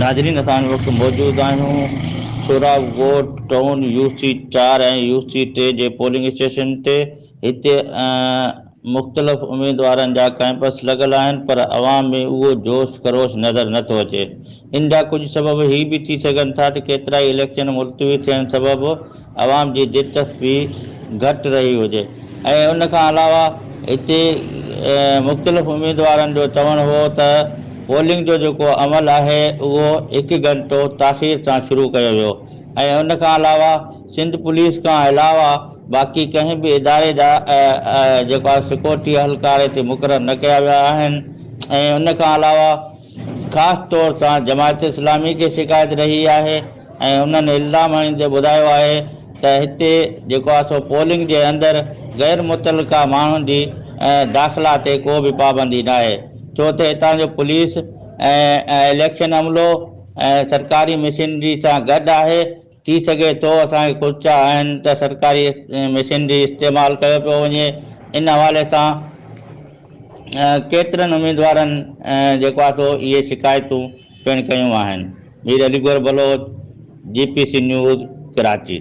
नाज़रीन, असां वक्त मौजूद आहियूं सोरावकोट टाउन UC 4 ऐं UC 3 जे पोलिंग स्टेशन ते। हिते मुख़्तलिफ़ उम्मीदवारनि जा कैंपस लॻल आहिनि, पर अवाम में उहो जोश खरोश नज़र नथो अचे। इन जा कुझु सबब ही बि थी सघनि था त केतिरा ई इलेक्शन मुलतवी थियण सबबु अवाम जी दिलचस्पी घटि रही हुजे। ऐं उन खां अलावा हिते मुख़्तलिफ़ उम्मीदवारनि जो चवणु हो त पोलिंग जो जेको अमल आहे उहो 1 घंटो ताख़ीर सां शुरू कयो वियो। ऐं उन खां अलावा सिंध पुलिस खां अलावा बाक़ी कंहिं बि इदारे जा जेको आहे सिक्योरिटी अहलकार हिते मुक़ररु न कया विया आहिनि। ऐं उन खां अलावा ख़ासि तौर सां जमायत इस्लामी खे शिकायत रही आहे ऐं उन्हनि इल्ज़ाम हणींदे ॿुधायो आहे त हिते जेको आहे सो पोलिंग जे अंदरि गैर मुतलका माण्हुनि जी दाख़िला ते को बि पाबंदी न आहे, छो त हितां जो पुलिस ऐं इलेक्शन अमलो ऐं सरकारी मशीनरी सां गॾु आहे। थी सघे थो असांखे कुर्चा आहिनि त सरकारी मशीनरी इस्तेमालु कयो पियो वञे। इन हवाले सां केतिरनि उम्मीदवारनि जेको आहे सो इहे शिकायतूं पिणु कयूं आहिनि। Mir Aligarh Baloch, GPC news, Karachi.